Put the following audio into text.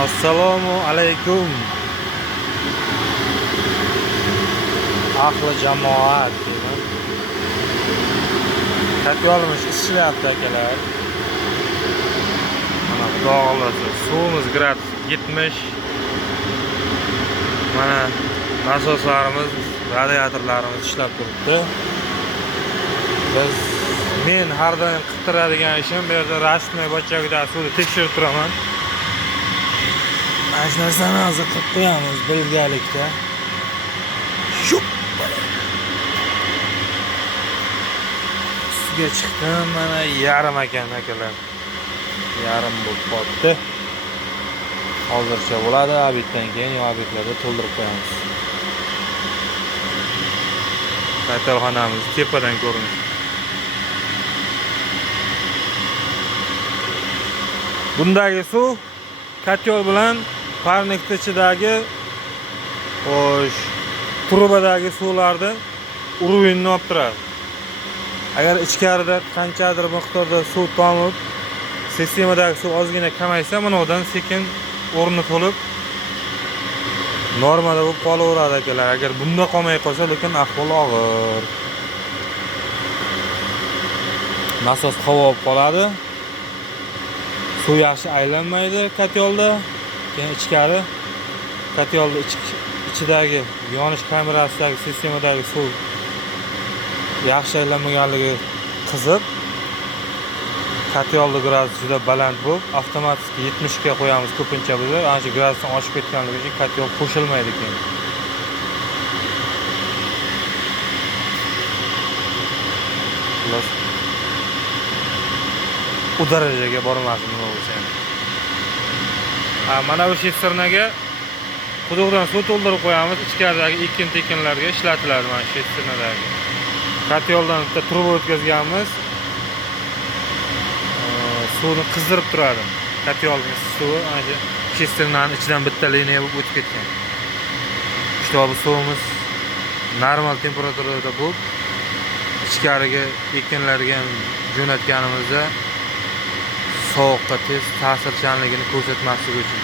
Assalomu alaykum. Ahli jamoat. Katyolimiz ishlayapti akalar. Mana xudo xolasa suvimiz gradus 70. Mana nasoslarimiz, radiatorlarimiz ishlab turibdi. Men har doim qitiradigan ishim bu yerda rasmiy bochagida suvni tekshirib turaman. Mana shu narsani hozir qilib qo'yamiz birgalikda. Suvga chiqdim, mana yarim ekan akalar. Yarim bo'lib qoldi. Hozircha bo'ladi, obitdan keyin obitlarda to'ldirib qo'yamiz. Katalxonamiz tepadan ko'rinish. Bundagi suv katyol bilan parnikning ichidagi trubadagi suvlarni uruvinni olib turadi. Agar ichkarida qanchadir miqdorda suv tomib, sistemadagi suv ozgina kamaysa, bundan sekin o'rni to'lib normada bo'lib qolaveradi akalar. Agar bunda qolmay qolsa, lekin ahvol og'ir. Nasos havo olib qoladi. Suv yaxshi aylanmaydi katyolda. Keyin ichkari katyolda ichidagi yonish kamerasidagi sistemadagi suv yaxshi aylanmaganligi qizib, katyolda gradus juda baland bo'lib, avtomatik 70 ga qo'yamiz ko'pincha biz. Ana shu gradusdan oshib ketganligi uchun katyol qo'shilmaydi keyin. U darajaga bormasin nima bo'lsa ham. Mana bu shesternaga quduqdan suv to'ldirib qo'yamiz. Ichkaridagi ekin-tekinlarga ishlatiladi mana shu shesternadagi. Katyoldan bitta truba o'tkazganmiz. Suvni qizdirib turadi. Katyolning suvi ana shu shesternaning ichidan bitta liniya bo'lib o'tib ketgan. Shu suvimiz normal temperaturada bo'lib, ichkariga ekinlarga jo'natganimizda sovuqqa tez ta'sirchanligini ko'rsatmasligi uchun.